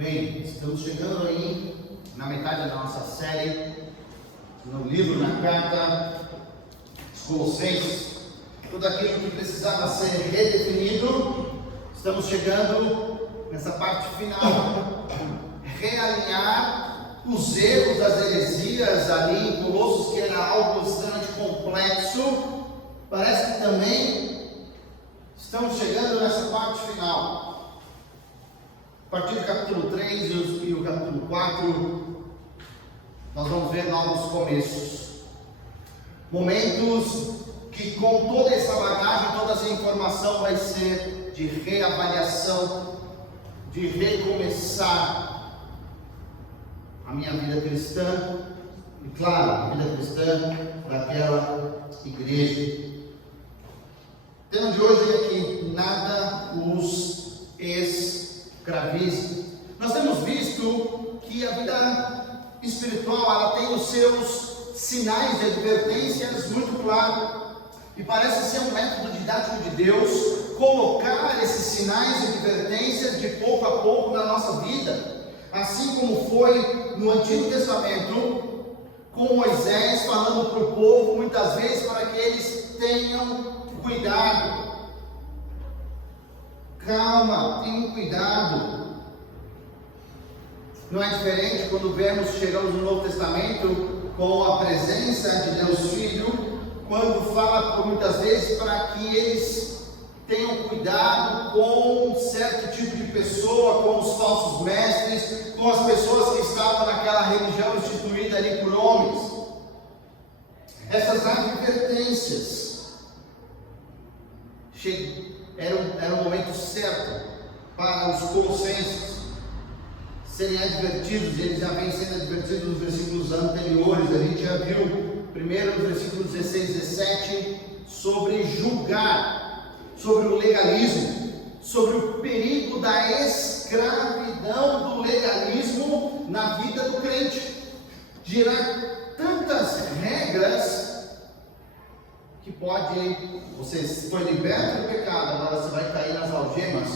bem, estamos chegando aí na metade da nossa série, no livro, na carta aos Colossenses. Tudo aquilo que precisava ser redefinido, estamos chegando nessa parte final, realinhar os erros das heresias ali em Colossos, que era algo extremamente complexo. Parece que também estamos chegando nessa parte final. A partir do capítulo 3 e o capítulo 4, nós vamos ver novos começos. Momentos que, com toda essa bagagem, toda essa informação, vai ser de reavaliação, de recomeçar a minha vida cristã, e claro, a vida cristã daquela igreja. O tema de hoje é que nada os escravize. Nós temos visto que a vida espiritual, ela tem os seus sinais de advertências muito claros, e parece ser um método didático de Deus colocar esses sinais de advertências de pouco a pouco na nossa vida, assim como foi no Antigo Testamento com Moisés falando para o povo muitas vezes para que eles tenham cuidado. Calma, tenham cuidado. Não é diferente quando chegamos no Novo Testamento com a presença de Deus Filho, quando fala por muitas vezes para que eles tenham cuidado com um certo tipo de pessoa, com os falsos mestres, com as pessoas que estavam naquela religião instituída ali por homens. Essas advertências era o momento certo para os colossenses serem advertidos. Eles já vêm sendo advertidos nos versículos anteriores. A gente já viu primeiro no versículo 16 e 17 sobre julgar, sobre o legalismo, sobre o perigo da escravidão do legalismo na vida do crente, gerar tantas regras que você foi liberto do pecado, agora você vai cair nas algemas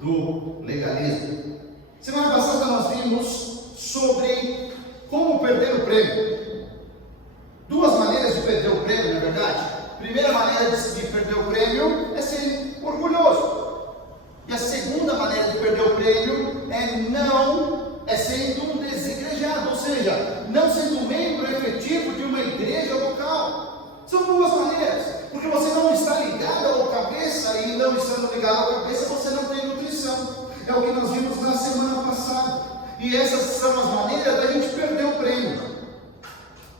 do legalismo. Semana passada nós vimos sobre como perder o prêmio. Duas maneiras de perder o prêmio, na verdade. A primeira maneira de perder o prêmio é ser orgulhoso. E a segunda maneira de perder o prêmio é sendo um desigrejado, ou seja, não sendo um membro efetivo de uma igreja local. São duas maneiras, porque você não está ligado ao cabeça, e não estando ligado ao cabeça, você não tem nutrição. É o que nós vimos na semana passada. E essas são as maneiras da gente perder o prêmio.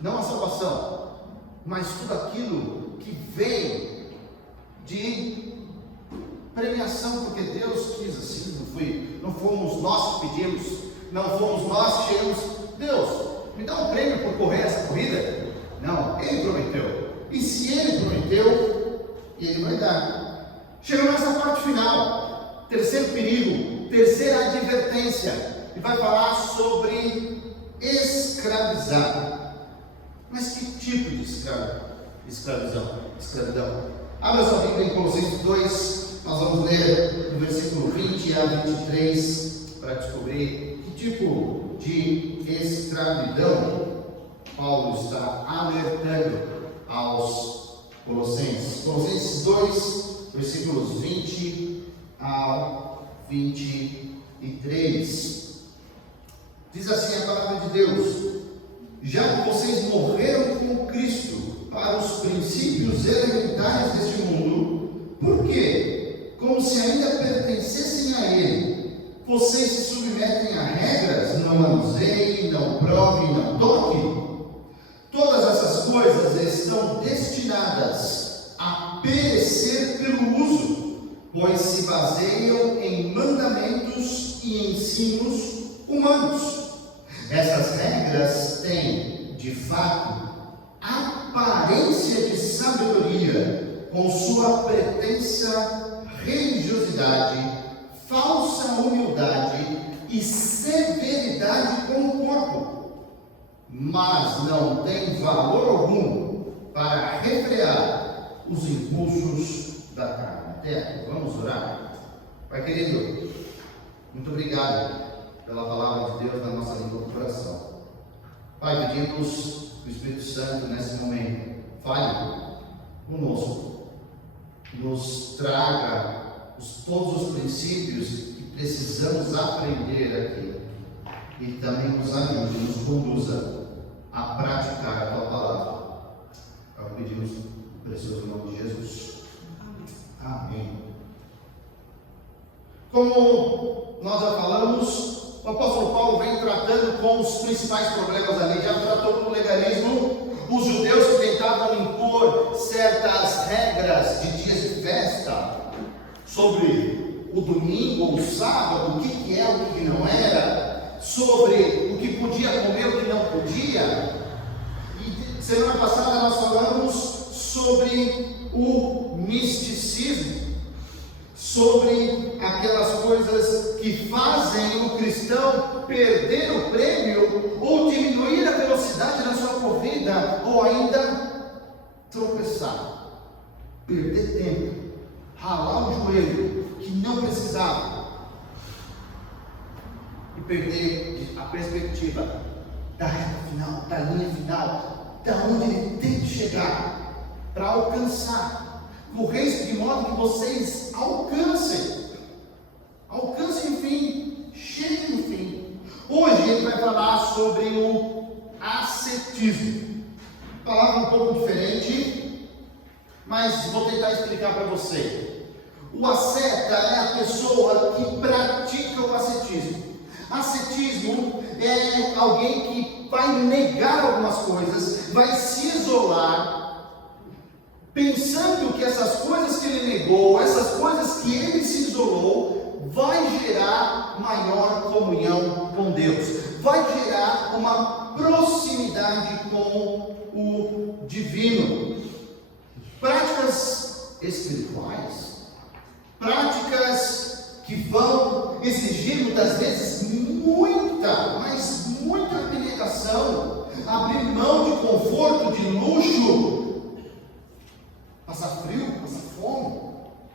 Não a salvação, mas tudo aquilo que vem de premiação, porque Deus quis assim. Não fomos nós que pedimos, não fomos nós que chegamos. Deus, me dá um prêmio por correr essa corrida? Não, Ele prometeu. E se Ele prometeu, Ele vai dar. Chegamos nessa parte final, terceiro perigo, terceira advertência, e vai falar sobre escravizar. Mas que tipo de escravidão? Abra sua Bíblia em Colossenses 2, nós vamos ler do versículo 20 a 23 para descobrir que tipo de escravidão Paulo está alertando aos Colossenses. Colossenses 2, versículos 20 ao 23. Diz assim a palavra de Deus: já que vocês morreram com Cristo para os princípios elementares deste mundo, por quê? Como se ainda pertencessem a Ele, vocês se submetem a regras: não manuseie, não prove, não toque? Todas essas coisas estão destinadas a perecer pelo uso, pois se baseiam em mandamentos e ensinos humanos. Essas regras têm, de fato, aparência de sabedoria, com sua pretensa religiosidade, falsa humildade e severidade com o corpo, mas não tem valor algum para refrear os impulsos da carne. Vamos orar. Pai querido, muito obrigado pela palavra de Deus na nossa língua do coração. Pai, pedimos que o Espírito Santo nesse momento fale conosco, nos traga todos os princípios que precisamos aprender aqui e também nos ajude, nos conduza a praticar a tua palavra. Nós pedimos no precioso nome de Jesus. Amém. Como nós já falamos, o apóstolo Paulo vem tratando com os principais problemas ali. Já tratou com o legalismo, os judeus que tentavam impor certas regras de dias de festa, sobre o domingo ou o sábado, o que é, o que não era, sobre o que podia comer, o que não podia. E semana passada nós falamos sobre o misticismo, sobre aquelas coisas que fazem o cristão perder o prêmio, ou diminuir a velocidade na sua corrida, ou ainda tropeçar, perder tempo, ralar o joelho que não precisava e perder a perspectiva da reta final, da linha final, da onde ele tem que chegar para alcançar. Correis de modo que vocês alcancem o fim, cheguem no fim. Hoje ele vai falar sobre o ascetismo, palavra um pouco diferente, mas vou tentar explicar para você. O asceta é a pessoa que pratica o ascetismo. Ascetismo é alguém que vai negar algumas coisas, vai se isolar, pensando que essas coisas que ele negou, essas coisas que ele se isolou, vai gerar maior comunhão com Deus, vai gerar uma proximidade com o divino. Práticas espirituais, práticas que vão exigir muitas vezes muita, mas muita abnegação, abrir mão de conforto, de luxo, passar frio, passar fome.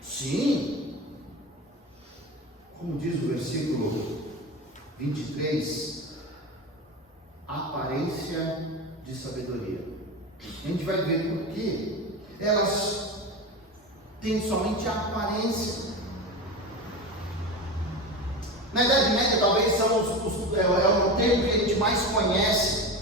Sim, como diz o versículo 23, aparência de sabedoria. A gente vai ver por que elas têm somente a aparência. Na Idade Média, talvez é o tempo que a gente mais conhece.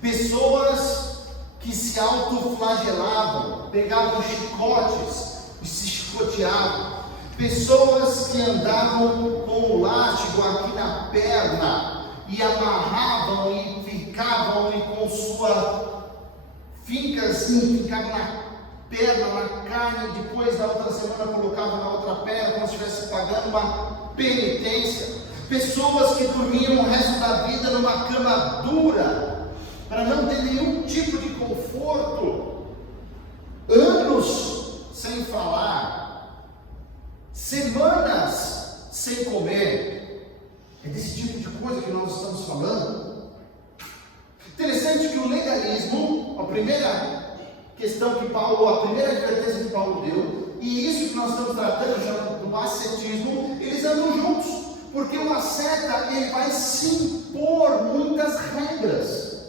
Pessoas que se autoflagelavam, pegavam chicotes e se chicoteavam. Pessoas que andavam com o látigo aqui na perna e amarravam e ficavam e com sua finca assim, ficavam na perna, na carne, depois na outra semana colocavam na outra perna, como se estivesse pagando uma penitência. Pessoas que dormiam o resto da vida numa cama dura, para não ter nenhum tipo de conforto, anos sem falar, semanas sem comer. É desse tipo de coisa que nós estamos falando. Interessante que o legalismo, a primeira questão que Paulo, a primeira advertência que Paulo deu, e isso que nós estamos tratando já do ascetismo, eles andam juntos, porque o asceta ele vai se impor muitas regras.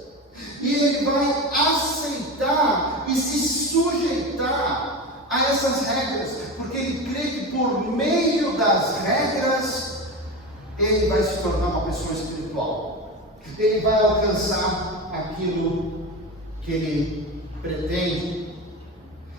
E ele vai aceitar e se sujeitar a essas regras, porque ele crê que por meio das regras, ele vai se tornar uma pessoa espiritual. Ele vai alcançar aquilo que ele pretende.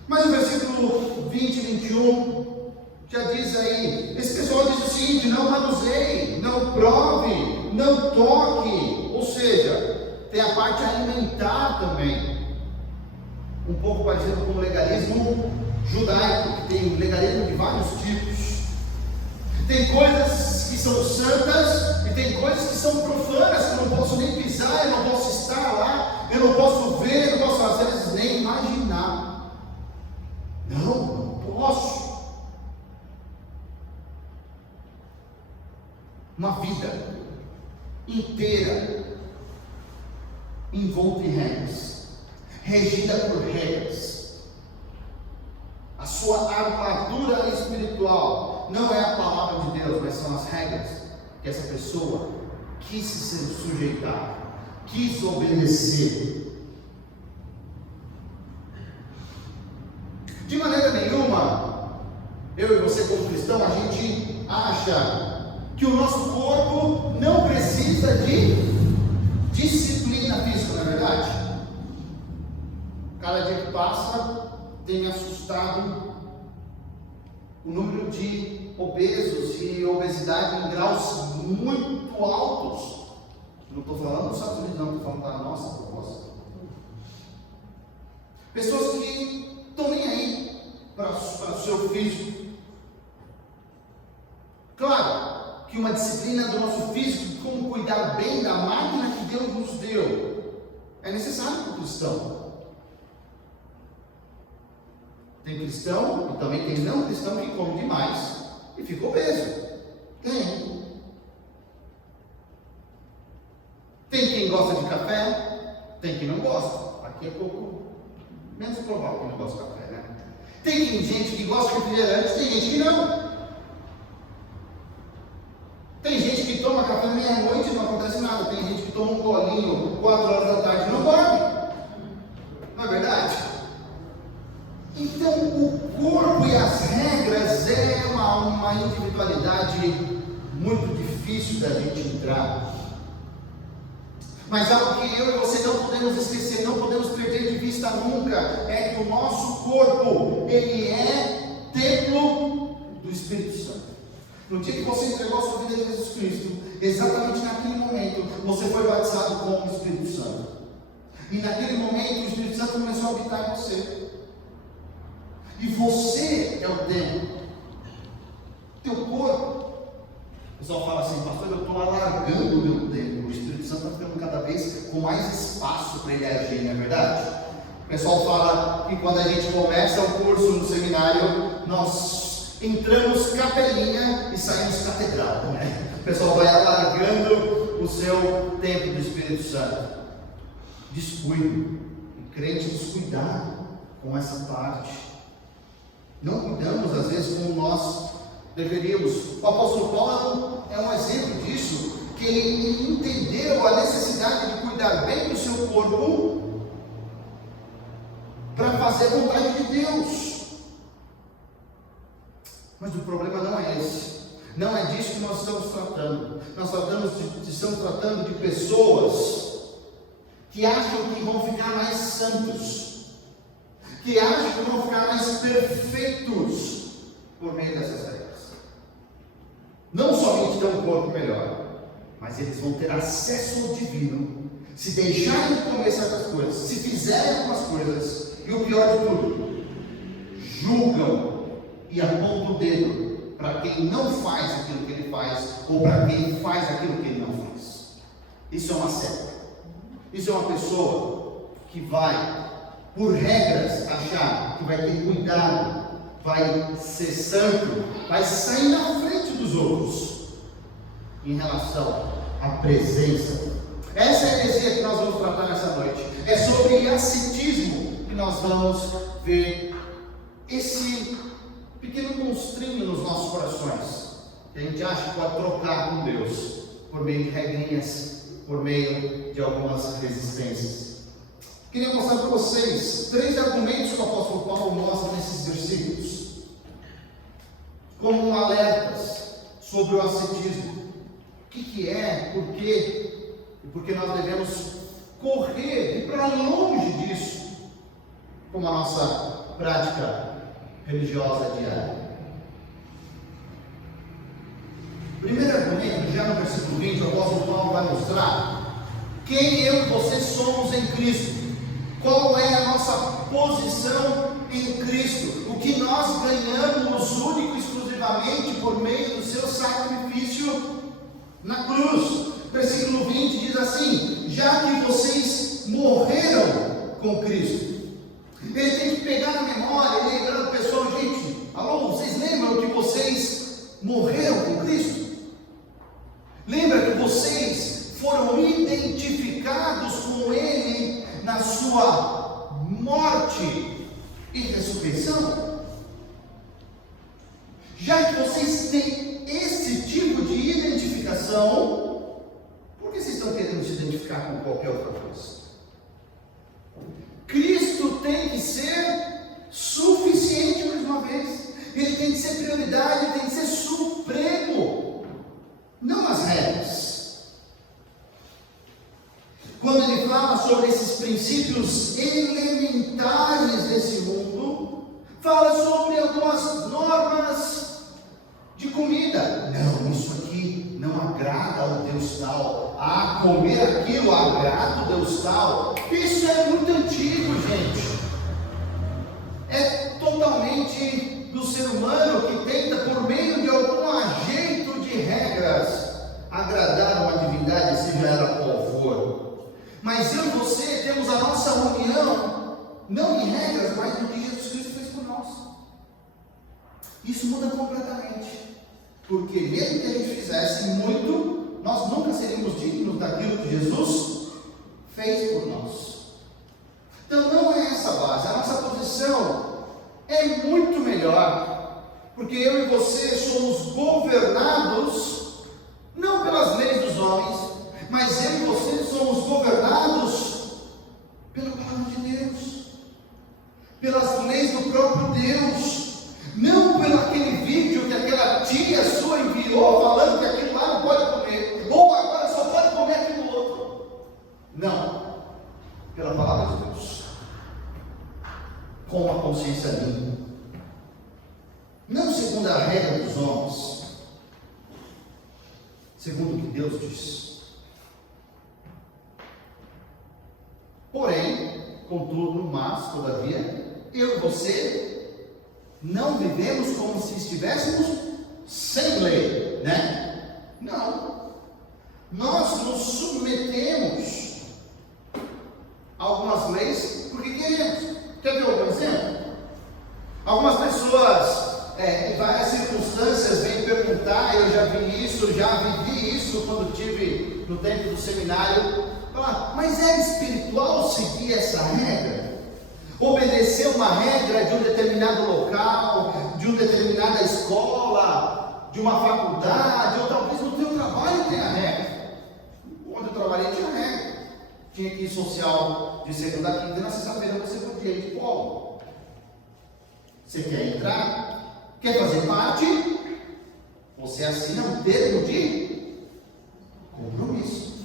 Mas o versículo 20 e 21 já diz aí, esse pessoal diz o seguinte: não manuseie, não prove, não toque, ou seja, tem a parte alimentar também, um pouco parecido com o legalismo judaico, que tem legalismo de vários tipos. Tem coisas que são santas e tem coisas que são profanas, que eu não posso nem pisar, eu não posso estar lá, eu não posso ver, eu não posso às vezes nem imaginar. Não posso. Uma vida inteira envolta em regras, regida por regras. A sua armadura espiritual não é a palavra de Deus, mas são as regras. que essa pessoa quis se sujeitar, quis obedecer. De maneira nenhuma, eu e você como cristão, a gente acha que o nosso corpo não precisa de disciplina física, não é verdade? Cada dia que passa tem me assustado o número de obesos e obesidade em graus muito altos. Não estou falando dos Estados Unidos, não, estou falando da nossa proposta. Pessoas que estão nem aí para o seu físico. Claro que uma disciplina do nosso físico, como cuidar bem da máquina que Deus nos deu, é necessário para o cristão. Tem cristão e também tem não cristão que come demais e fica obeso. Tem quem gosta de café, tem quem não gosta. Aqui é pouco menos provável que não gosta de café, né? Tem gente que gosta de refrigerante, tem gente que não. Tem gente que toma café meia-noite e não acontece nada. Tem gente que toma um golinho 4 horas da tarde e não dorme. Não é verdade? Então, o corpo e as regras é uma individualidade muito difícil da gente entrar. Mas algo que eu e você não podemos esquecer, não podemos perder de vista nunca, é que o nosso corpo, ele é templo do Espírito Santo. No dia que você entregou a sua vida a Jesus Cristo, exatamente naquele momento, você foi batizado com o Espírito Santo. E naquele momento, o Espírito Santo começou a habitar em você. E você é o templo. Teu corpo. O pessoal fala assim, pastor, eu estou alargando o meu templo. O Espírito Santo está ficando cada vez com mais espaço para ele agir, não é verdade? O pessoal fala que quando a gente começa o curso no seminário, nós entramos capelinha e saímos catedral, né? O pessoal vai alargando o seu templo do Espírito Santo. Descuido. E crente descuidado com essa parte. Não cuidamos às vezes como nós deveríamos. O apóstolo Paulo é um exemplo disso, que ele entendeu a necessidade de cuidar bem do seu corpo para fazer a vontade de Deus. Mas o problema não é esse. Não é disso que nós estamos tratando. Nós estamos tratando de pessoas que acham que vão ficar mais santos, que acham que vão ficar mais perfeitos por meio dessas regras. Não somente ter um corpo melhor, mas eles vão ter acesso ao divino, se deixarem de comer certas coisas, se fizerem algumas coisas, e o pior de tudo, julgam e apontam o dedo para quem não faz aquilo que ele faz, ou para quem faz aquilo que ele não faz. Isso é uma seita. Isso é uma pessoa que vai, por regras, achar que vai ter cuidado, vai ser santo, vai sair na frente dos outros em relação à presença. Essa é a heresia que nós vamos tratar nessa noite. É sobre ascetismo que nós vamos ver esse pequeno monstrinho nos nossos corações, que a gente acha que pode trocar com Deus por meio de regrinhas, por meio de algumas resistências. Queria mostrar para vocês 3 argumentos que o apóstolo Paulo mostra nesses versículos, como alertas sobre o ascetismo. O que é, por quê, e por que nós devemos correr e para longe disso, como a nossa prática religiosa diária. Primeiro argumento, já no versículo 20, o apóstolo Paulo vai mostrar quem eu e você somos em Cristo. Qual é a nossa posição em Cristo? O que nós ganhamos único e exclusivamente por meio do seu sacrifício na cruz. Versículo 20 diz assim: já que vocês morreram com Cristo. Ele tem que pegar na memória, ele lembrando o pessoal, gente, alô, vocês lembram que vocês morreram com Cristo? Lembra que vocês foram identificados com Ele na sua morte e ressurreição? Já que vocês têm esse tipo de identificação, são, por que vocês estão querendo se identificar com qualquer outra coisa? Cristo tem que ser suficiente mais uma vez. Ele tem que ser prioridade, ele tem que ser supremo, não as regras. Quando ele fala sobre esses princípios elementares desse mundo, fala sobre algumas normas de comida. Não, isso aqui não agrada ao Deus tal. Comer aquilo agrada ao Deus tal. Isso é muito antigo, gente. É totalmente do ser humano que tenta, por meio de algum ajeito de regras, agradar uma divindade, seja ela qual for. Mas eu e você temos a nossa união, não em regras, mas no que Jesus Cristo fez por nós. Isso muda completamente. Porque mesmo que a gente fizesse muito, nós nunca seríamos dignos daquilo que Jesus fez por nós. Então não é essa a base. A nossa posição é muito melhor, porque eu e você somos governados não pelas leis dos homens, mas eu e você somos governados pela palavra de Deus, pelas leis do próprio Deus, não pelo aquele vídeo que aquela tia sua enviou falando que aquilo lá não pode comer, ou agora só pode comer aquilo outro. Não, pela palavra de Deus, com a consciência limpa, não segundo a regra dos homens, segundo o que Deus diz. Porém, contudo, mas, todavia, eu e você não vivemos como se estivéssemos sem lei, né? Não. Nós nos submetemos a algumas leis porque queremos. Quer ver algum exemplo? Algumas pessoas, em várias circunstâncias, vêm perguntar, eu já vi isso, já vivi isso quando estive no tempo do seminário, falar, mas é espiritual seguir essa regra? Obedecer uma regra de um determinado local, de uma determinada escola, de uma faculdade, ou talvez no teu trabalho tenha regra. Onde eu trabalhei tinha regra. Tinha que ir social de segunda a quinta, e na sexta-feira você podia ir de polo. Você quer entrar? Quer fazer parte? Você assina um termo de compromisso.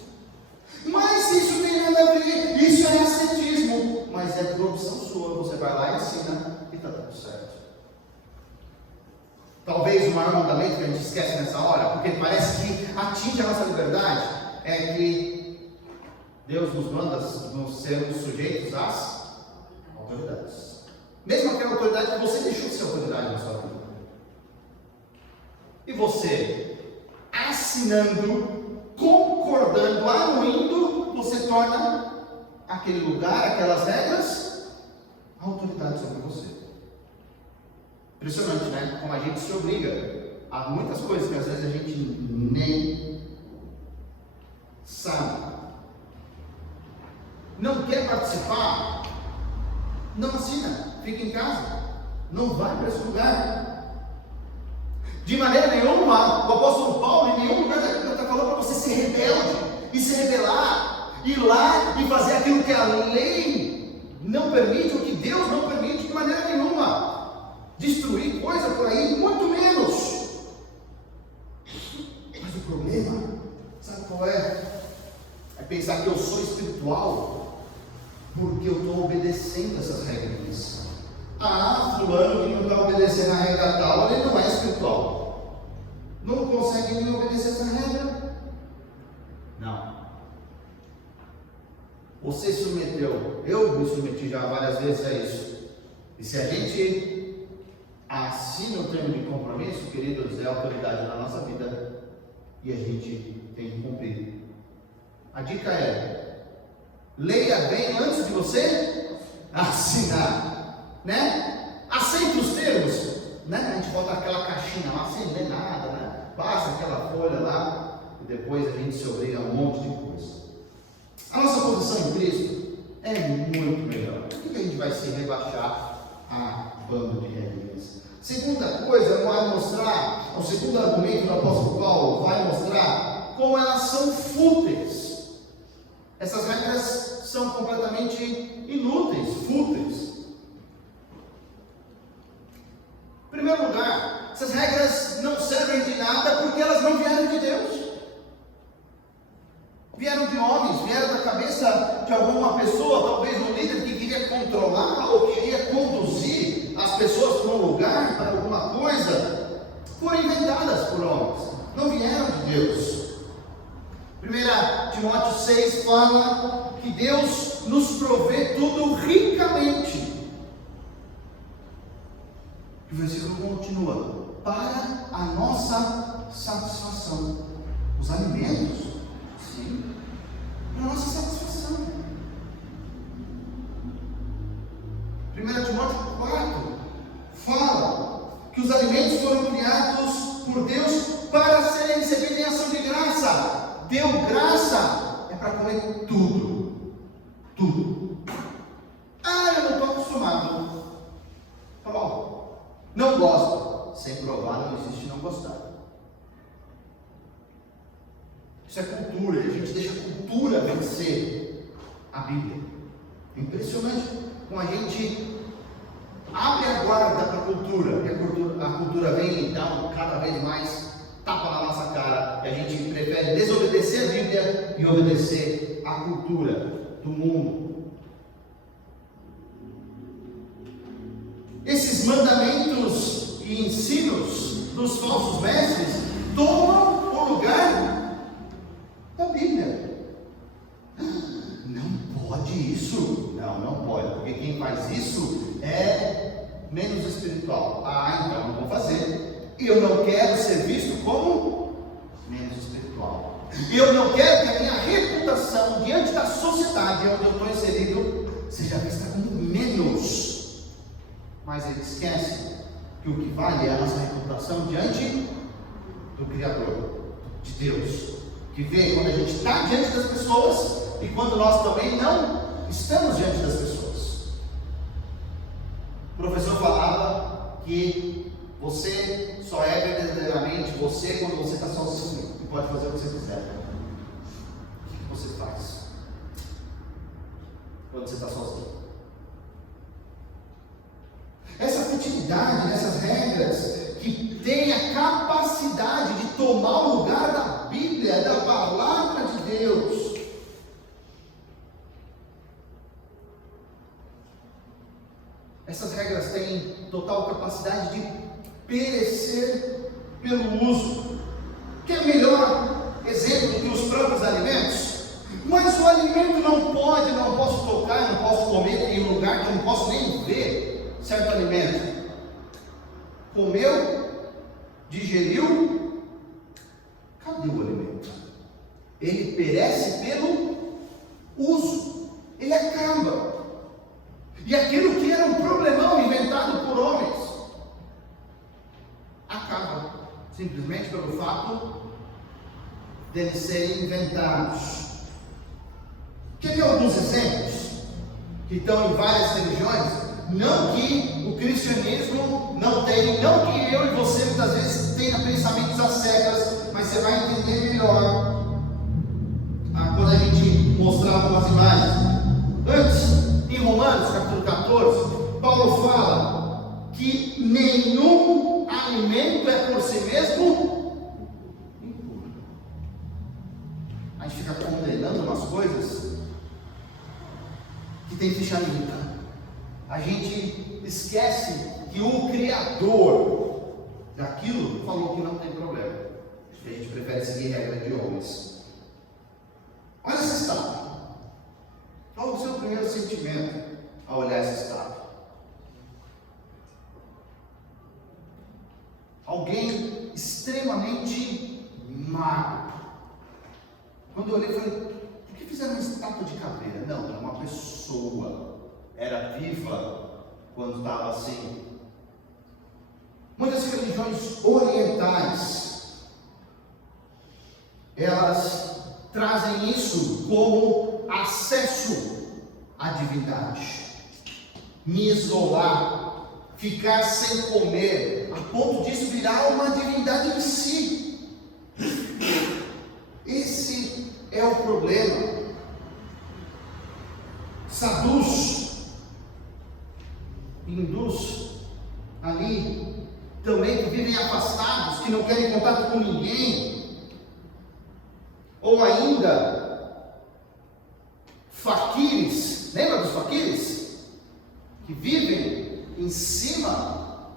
Mas isso tem nada a ver, isso é ascetismo, mas é por opção sua. Você vai lá e assina e está tudo certo. Talvez o maior mandamento que a gente esquece nessa hora, porque parece que atinge a nossa liberdade, é que Deus nos manda nos sermos sujeitos às autoridades. Mesmo aquela autoridade que você deixou de ser autoridade na sua vida. E você, assinando, concordando, anuindo, você torna aquele lugar, aquelas regras, autoridade sobre você. Impressionante, né? Como a gente se obriga a muitas coisas que às vezes a gente nem sabe. Não quer participar? Não assina, fica em casa, não vai para esse lugar. De maneira nenhuma, o apóstolo Paulo, em nenhum lugar da Bíblia está falando para você ser rebelde e se rebelar, ir lá e fazer aquilo que a lei não permite, ou que Deus não permite, de maneira nenhuma. Destruir coisa por aí, muito menos. Mas o problema, sabe qual é? É pensar que eu sou espiritual porque eu estou obedecendo essas regras. Fulano que não está obedecendo a regra tal, ele não é espiritual. Não consegue nem obedecer essa regra? Não. Você se submeteu, eu me submeti já várias vezes a isso. E se a gente assina o termo de compromisso, queridos, é autoridade na nossa vida e a gente tem que cumprir. A dica é: leia bem antes de você assinar, né? Aceite os termos, né? A gente bota aquela caixinha lá sem ler nada, né? Passa aquela folha lá e depois a gente se obriga a um monte de coisa. A nossa posição em Cristo é muito melhor. Por que a gente vai se rebaixar a bando de regras? Segunda coisa, vai mostrar, o segundo argumento do apóstolo Paulo vai mostrar como elas são fúteis. Essas regras são completamente inúteis, fúteis. Em primeiro lugar, essas regras não servem de nada porque elas não vieram de Deus. Vieram de homens, vieram da cabeça de alguma pessoa, talvez um líder que queria controlar ou queria conduzir as pessoas para um lugar, para alguma coisa. Foram inventadas por homens, não vieram de Deus. 1 Timóteo 6 fala que Deus nos provê tudo ricamente. O versículo continua: para a nossa satisfação. Os alimentos, sim, para a nossa satisfação. 1 Timóteo 4 fala que os alimentos foram criados por Deus para serem recebidos em ação de graça. Deu graça é para comer tudo. Tudo. Ah, eu não estou acostumado. Tá bom. Não gosto. Sem provar não existe não gostar. Isso é cultura. A gente deixa a cultura vencer a Bíblia. É impressionante como a gente abre a guarda para a cultura. E a cultura vem então cada vez mais tapa na nossa cara, e a gente prefere desobedecer a Bíblia e obedecer à cultura do mundo. Esses mandamentos e ensinos dos falsos mestres tomam o lugar da Bíblia. Não pode isso? Não pode, porque quem faz isso é menos espiritual. Então não vou fazer. Eu não quero ser visto como menos espiritual. Eu não quero que a minha reputação diante da sociedade onde eu estou inserido seja vista como menos. Mas ele esquece que o que vale é a nossa reputação diante do Criador, de Deus, que vê quando a gente está diante das pessoas e quando nós também não estamos diante das pessoas. O professor falava que você só é verdadeiramente você quando você está sozinho e pode fazer o que você quiser. O que você faz quando você está sozinho? Essa futilidade, essas regras que têm a capacidade de tomar o lugar da Bíblia, da palavra de Deus. Essas regras têm total capacidade de perecer pelo uso. Quer melhor exemplo do que os próprios alimentos? Mas o alimento não posso tocar, não posso comer em um lugar que eu não posso nem ver certo alimento. Comeu, digeriu, cadê o alimento? Ele perece pelo uso, ele acaba. E aquilo que era um problemão inventado por homens acaba, simplesmente pelo fato de eles serem inventados. Quer ver alguns exemplos que estão em várias religiões? Não que o cristianismo não tem, não que eu e você muitas vezes tenha pensamentos às cegas, mas você vai entender melhor quando a gente mostrar algumas imagens. Antes, em Romanos capítulo 14, Paulo fala que nenhum alimento é por si mesmo impuro. A gente fica condenando umas coisas que tem ficha limpa. A gente esquece que o Criador daquilo falou que não tem problema. A gente prefere seguir regra de homens. Olha essa estátua. Qual o seu primeiro sentimento ao olhar essa estátua? Alguém extremamente magro. Quando eu olhei, eu falei: por que fizeram uma estátua de caveira? Não, é uma pessoa. Era viva quando estava assim. Muitas religiões orientais, elas trazem isso como acesso à divindade. Me isolar, ficar sem comer, a ponto disso virar uma divindade em si. problema. Sadus, hindus, ali, também que vivem afastados, que não querem contato com ninguém, ou ainda, faquires, lembra dos faquires? Que vivem em cima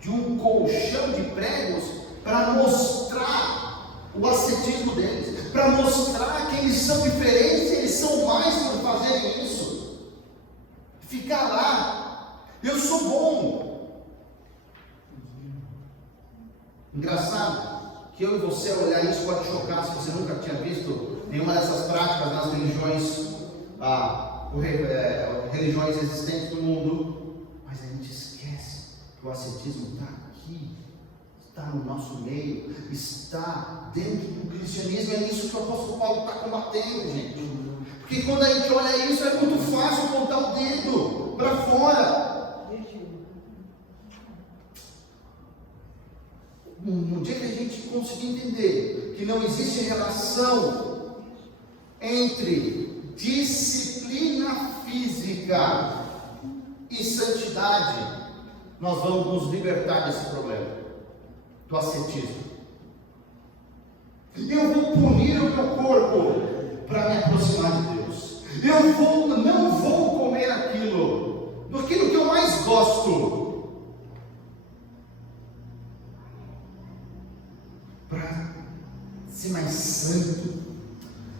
de um colchão de pregos para mostrar o ascetismo deles, para mostrar que eles são diferentes, eles são mais por fazerem isso. Ficar lá, eu sou bom. Engraçado que eu e você olhar isso pode chocar se você nunca tinha visto nenhuma dessas práticas nas religiões, religiões existentes no mundo, mas a gente esquece que o ascetismo está aqui, está no nosso meio, está dentro do cristianismo. É isso que o apóstolo Paulo está combatendo, gente. Porque quando a gente olha isso, é muito fácil apontar o dedo para fora. No dia que a gente conseguir entender que não existe relação entre disciplina física e santidade, nós vamos nos libertar desse problema, do ascetismo. Eu vou punir o meu corpo para me aproximar de Deus. Não vou comer aquilo que eu mais gosto, para ser mais santo,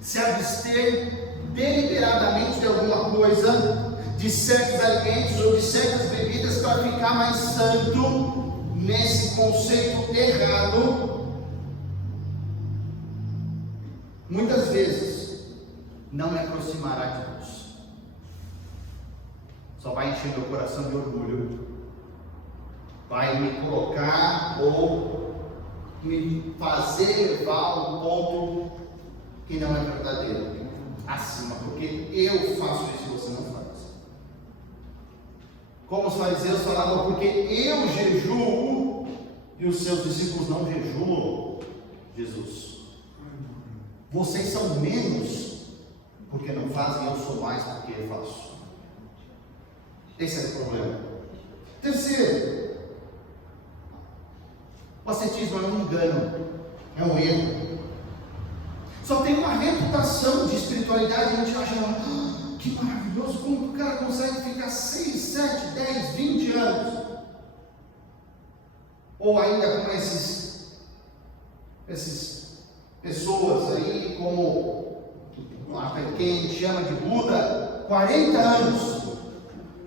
se abster deliberadamente de alguma coisa, de certos alimentos ou de certas bebidas, para ficar mais santo, nesse conceito errado, muitas vezes não me aproximará de Deus, só vai encher meu coração de orgulho, vai me colocar ou me fazer levar a um ponto que não é verdadeiro, acima, porque eu faço isso e você não faz. Como os fariseus falavam, porque eu jejuo e os seus discípulos não jejuam. Jesus, vocês são menos porque não fazem, eu sou mais porque eu faço. Esse é o problema. Terceiro, o ascetismo é um engano, é um erro. Só tem uma reputação de espiritualidade, a gente acha, que maravilhoso, como o cara consegue ficar 6, 7, 10, 20 anos. Ou ainda como essas pessoas aí, como quem a gente chama de Buda, 40 anos.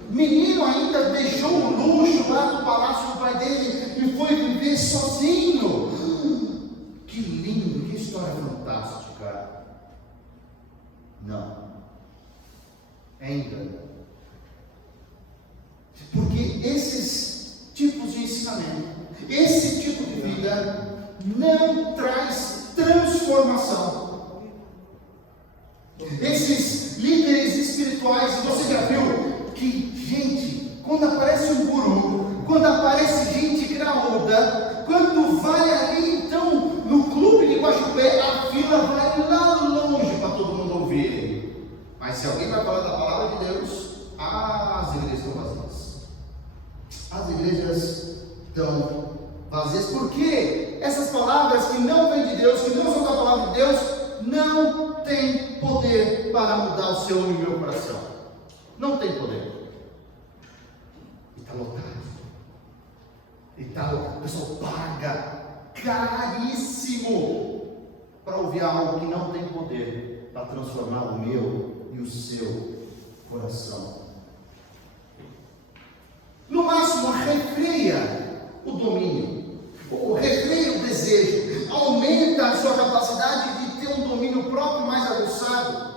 Menino ainda deixou o luxo lá do palácio do pai dele e foi viver sozinho. Que lindo, que história fantástica. Não, é engano. Porque esses tipos de ensinamento, esse tipo de vida não traz transformação. Esses líderes espirituais, você já viu que, gente, quando aparece um guru, quando aparece gente graúda, quando vai ali então no clube de Guaxupé, a fila vai lá longe para todo mundo ouvir. Mas se alguém vai falar da palavra de Deus, as igrejas estão vazias. As igrejas estão vazias, porque essas palavras que não vêm de Deus, que não são da palavra de Deus, não tem poder para mudar o seu e o meu coração. Não tem poder. E está lotado. O pessoal paga caríssimo para ouvir algo que não tem poder para transformar o meu e o seu coração. No máximo, refreia o domínio, ou refreia o desejo, aumenta a sua capacidade de ter um domínio próprio mais aguçado.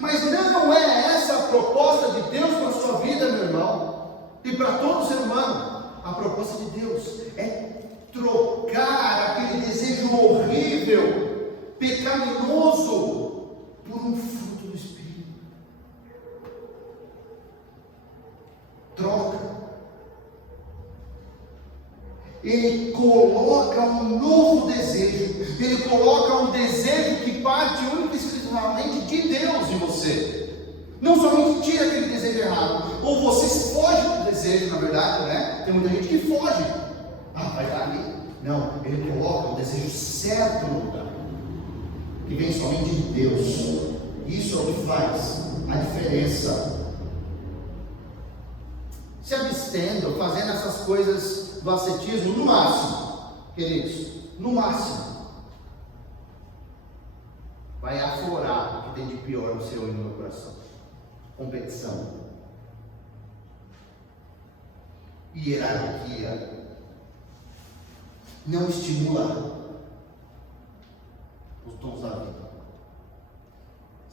Mas não é essa a proposta de Deus para a sua vida, meu irmão, e para todo ser humano. A proposta de Deus é trocar aquele desejo horrível, pecaminoso, por um fruto do Espírito. Troca. Ele coloca um novo desejo, ele coloca um desejo que parte única e exclusivamente exclusivamente de Deus em você. Não somente tira aquele desejo errado, ou você foge do desejo, na verdade, né? Tem muita gente que foge. Vai estar ali. Não, ele coloca o desejo certo no lugar, que vem somente de Deus. Isso é o que faz a diferença. Se abstendo, fazendo essas coisas do ascetismo, no máximo, queridos, no máximo, vai aflorar o que tem de pior no seu e no meu coração: competição, hierarquia. Não estimula os dons da vida.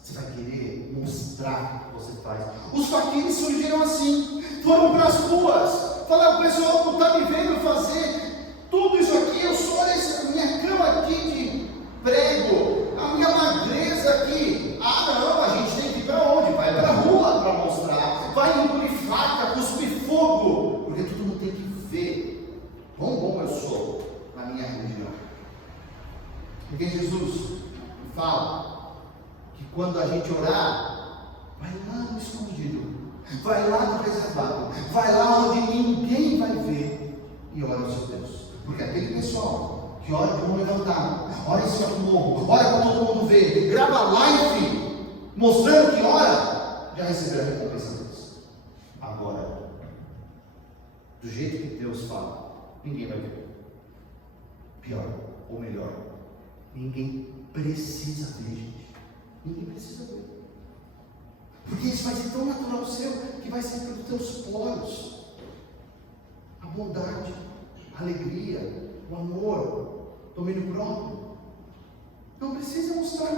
Você vai querer mostrar o que você faz. Os faquires surgiram assim, foram para as ruas, falaram: o pessoal não está me vendo fazer tudo isso aqui, eu sou essa minha cama aqui de prego, a minha magreza aqui. Não, a gente tem que ir para onde? Vai para a rua para mostrar, vai engolir faca, cuspir fogo, porque todo mundo tem que ver quão bom eu sou na minha religião. Porque Jesus fala que quando a gente orar, vai lá no escondido, vai lá no reservado, vai lá onde ninguém vai ver e ora ao seu Deus. Porque aquele pessoal que ora de mão levantada, ora em cima do morro, ora para todo mundo ver, grava live mostrando que ora, já receberá a recompensa deles. Agora, do jeito que Deus fala, ninguém vai ver. Pior ou melhor, ninguém precisa ver, gente. Ninguém precisa ver. Porque isso vai ser tão natural seu que vai ser pelos teus poros. A bondade, a alegria, o amor, o domínio próprio. Não precisa mostrar.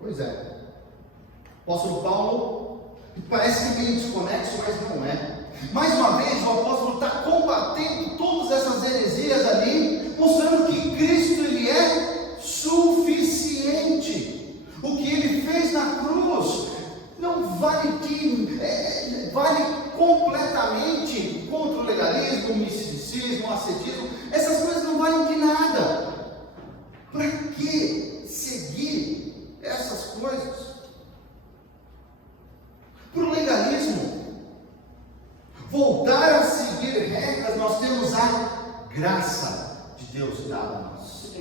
Pois é. O apóstolo Paulo parece que meio desconexo, mas não é. Mais uma vez, o apóstolo está combatendo todas essas heresias ali, mostrando que Cristo ele é suficiente. O que ele fez na cruz não vale vale completamente contra o legalismo, o misticismo, o ascetismo. Essas coisas não valem de nada. Para que seguir essas coisas? Para o legalismo voltar a seguir regras, nós temos a graça de Deus dada a nós,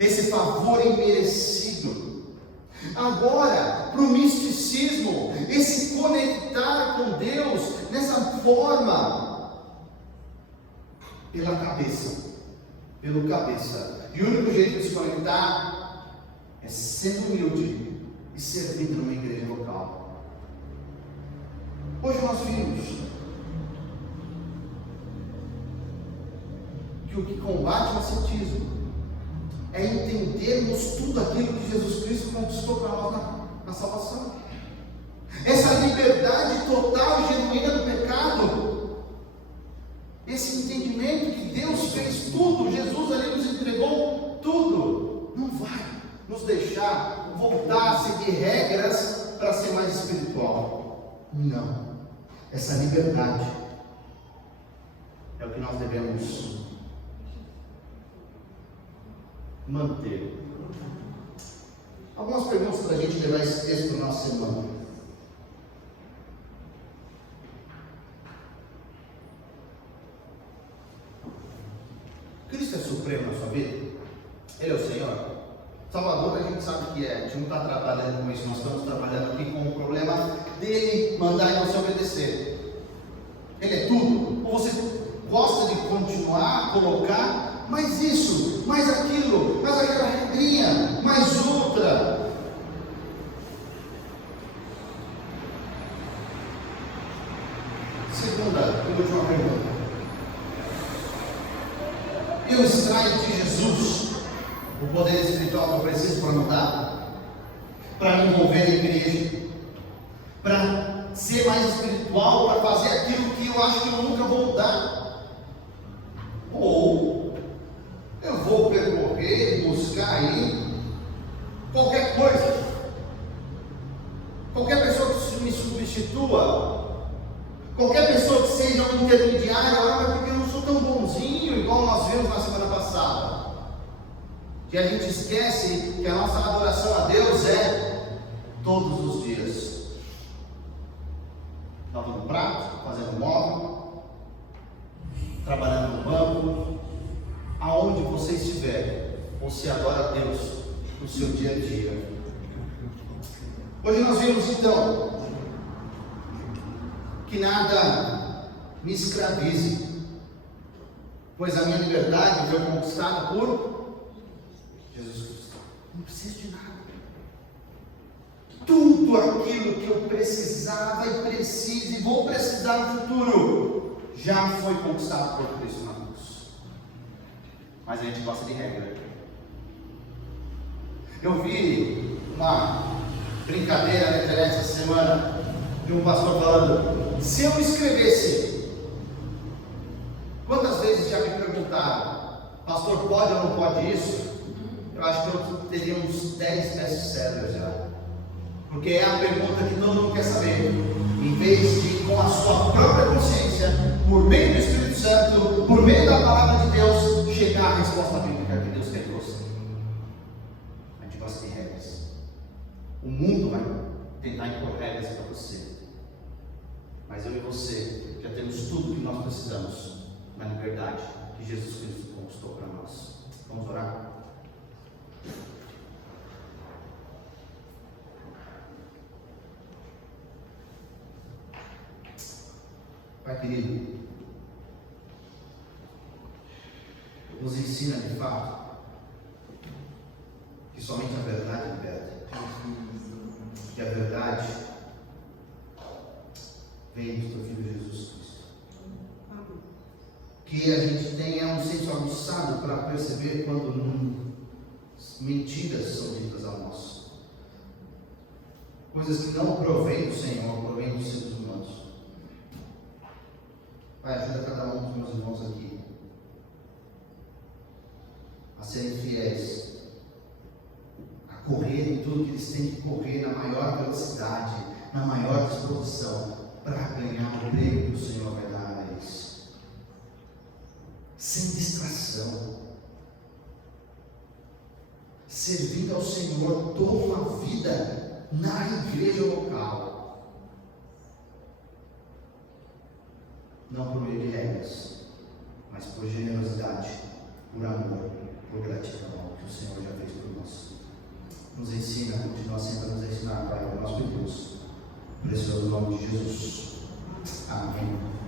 esse favor imerecido. Agora, para o misticismo, esse conectar com Deus nessa forma, pela cabeça, pelo cabeça. E o único jeito de se conectar é sendo humilde e servindo numa igreja local. Hoje nós vimos que o que combate o ascetismo é entendermos tudo aquilo que Jesus Cristo conquistou para nós na salvação. Essa liberdade total e genuína do pecado, esse entendimento que Deus fez tudo, Jesus ali nos entregou tudo, não vai nos deixar voltar a seguir regras para ser mais espiritual. Não. Essa liberdade é o que nós devemos manter. Algumas perguntas para a gente levar esse texto para a nossa semana. Cristo é supremo na sua vida? Ele é o Senhor? Salvador, a gente sabe que é. A gente não está trabalhando com isso. Nós estamos trabalhando aqui com o problema dele mandar e você obedecer. Ele é tudo. Ou você gosta de continuar a colocar mais isso, mais aquilo, mais aquela regrinha, mais outra. Segunda e última pergunta. Eu extraio de Jesus o poder espiritual que eu preciso para mudar, para me envolver na igreja, para ser mais espiritual, para fazer aquilo que eu acho que eu nunca vou mudar? Ou eu vou percorrer, buscar aí qualquer coisa, qualquer pessoa que me substitua, qualquer pessoa que seja um intermediário, mas porque eu não sou tão bonzinho, igual nós vimos na semana passada. que a gente esquece que a nossa adoração a Deus é todos os dias. Lavando prato, fazendo móvel, trabalhando no banco, aonde você estiver, você adora a Deus no seu dia a dia. Hoje nós vimos então que nada me escravize, pois a minha liberdade foi conquistada por Jesus Cristo. Não preciso de nada. Tudo aquilo que eu precisava e preciso e vou precisar no futuro já foi conquistado por Cristo na cruz. Mas a gente gosta de regra. Eu vi uma brincadeira na internet essa semana de um pastor falando: se eu escrevesse, quantas vezes já me perguntaram, pastor, pode ou não pode isso? Eu acho que eu teria uns 10 best-sellers já. Porque é a pergunta que todo mundo quer saber. Em vez de, com a sua própria consciência, por meio do Espírito Santo, por meio da palavra de Deus, chegar à resposta bíblica que Deus quer que você. A gente gosta de regras. O mundo vai tentar impor regras para você. Mas eu e você já temos tudo que nós precisamos na liberdade que Jesus Cristo conquistou para nós. Vamos orar? Pai querido, nos ensina de fato que somente a verdade liberta, que a verdade vem do teu Filho Jesus Cristo, que a gente tenha um senso aguçado para perceber quando mentiras são ditas a nós, coisas que não provêm do Senhor, provêm dos seres humanos. Pai, ajuda cada um dos meus irmãos aqui a serem fiéis, a correr em tudo que eles têm que correr na maior velocidade, na maior disposição, para ganhar o prêmio que o Senhor vai dar a eles, sem distração, servindo ao Senhor toda a vida na igreja local. Não por meio de regras, mas por generosidade, por amor, por gratidão ao que o Senhor já fez por nós. Nos ensina, continua sempre a nos ensinar, Pai, nós pedimos, precioso nome de Jesus. Amém.